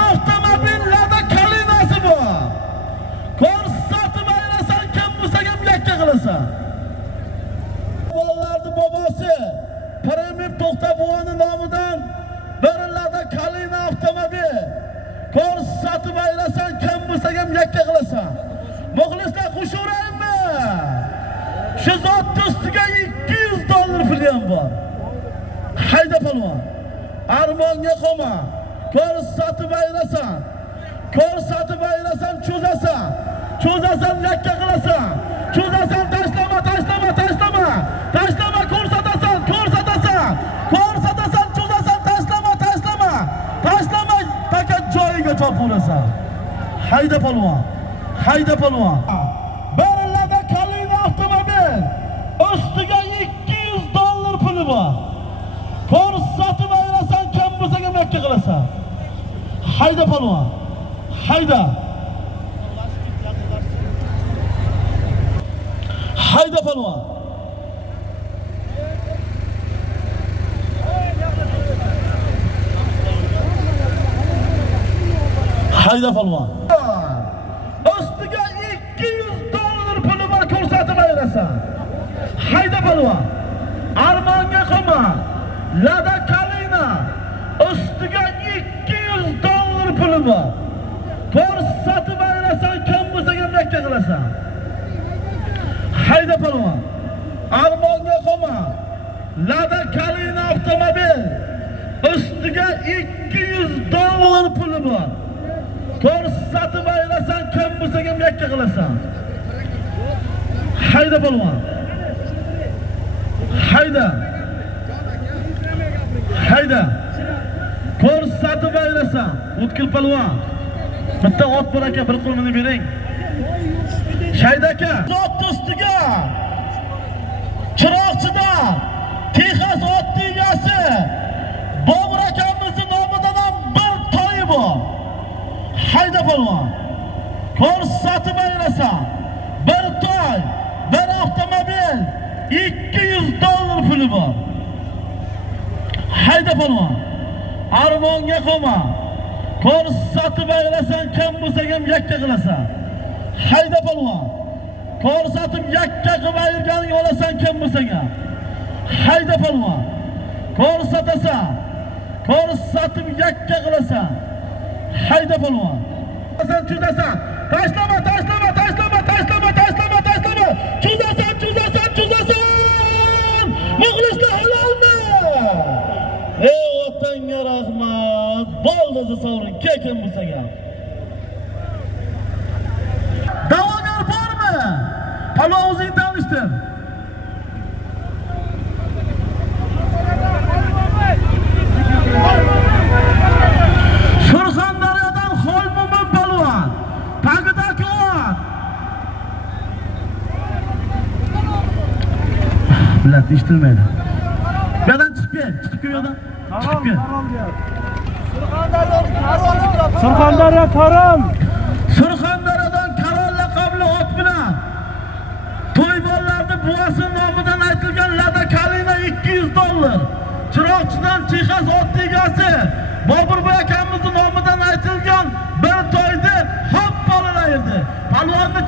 avtomobillarda kalinasi bor. Ko'rsatib ayrasan, kim bo'lsa ham yakka qilasan. Bolalarning bobosi Premier To'xtabuvoni nomidan beriladi kalina avtomobil. Ko'rsatib ayrasan, kim bo'lsa ham yakka qilasan. Muxlislar qo'shaveraymi? Shu zotni ustiga $200 puli ham bor. Hayda polvon. Armonga qolma. Ko'rsatib ayrasan. Ko'rsatib ayrasan, cho'zasan. Cho'zasan, yakka qilasan. Cho'zasan, tashlama, tashlama, tashlama. Tashlama, ko'rsatasan, ko'rsatasan. Ko'rsatasan, cho'zasan, tashlama, tashlama. Tashlama, faqat joyiga chopurasan. Hayda polvon. Hayda polvon. Beriladi kalina avtomobil. Ustiga $200 puli bor. Ko'rsatib ayrasan, kim bo'lsa ham yakka qilasan. Hayda polvon. Hayda. Hayda polvon. Hayda polvon. Ustiga $200 puli bor, ko'rsatib ayrasan. Hayda polvon. Armonga qolma. Lada kalina. Ustiga $200 puli bor. Ko'rsatib ayrasan, kim bo'lsa ham yakka qilasan. Hayda polvon. Armonga qolma. Lada kalina avtomobil. Ustiga $200 puli bor. Ko'rsatib ayrasan, kim bo'lsa ham yakka qilasan. Hayda polvon. Hayda. Hayda. Ko'rsatib ayrasan. O'tkir polvon. Bitta ot bor aka, bir qo'lini bering. Shayda aka, ot ustiga chiroqchida Texas ot egasi Bobur akamizning nomidan ham bir to'yi bor. Hayda polvon. Ko'rsatib ayrasan. Bir to'y, bir avtomobil, $200 puli bor. Hayda polvon. Armonga qolma. Ko'rsatib ayrasan, kim bo'lsa ham yakka qilasan. Hayda polvon. Ko'rsatib yakka qilib ayirganing olasan, kim bo'lsa ham. Hayda polvon. Ko'rsatasan. Ko'rsatib yakka qilasan. Hayda polvon. Sen cho'zasan. Tashlama, tashlama, tashlama, tashlama, tashlama, tashlama. Cho'zasan, cho'zasan, cho'zasan. Muxlislar halolmi? Ey vatanga rahmat. Boldizni sovrin, kekin bo'lsa ham. Da'vogar bormi? Palov o'zing tanishtir. Surxondaryodan Xolmo'min polvon. Tagidagi ot. Bilat eshitilmaydi. Bu yerdan chiqib kel, chiqib kel bu yerdan. Chiqib kel. Surxondaryo Karom. Surxondaryodan Karom laqabli ot bilan to'y bolalarning buvasi nomidan aytilgan Lada kalina $200. Chiroqchidan Texas ot egasi Bobur akamizning nomidan aytilgan bir to'yni hop bolalar edi. Palvonni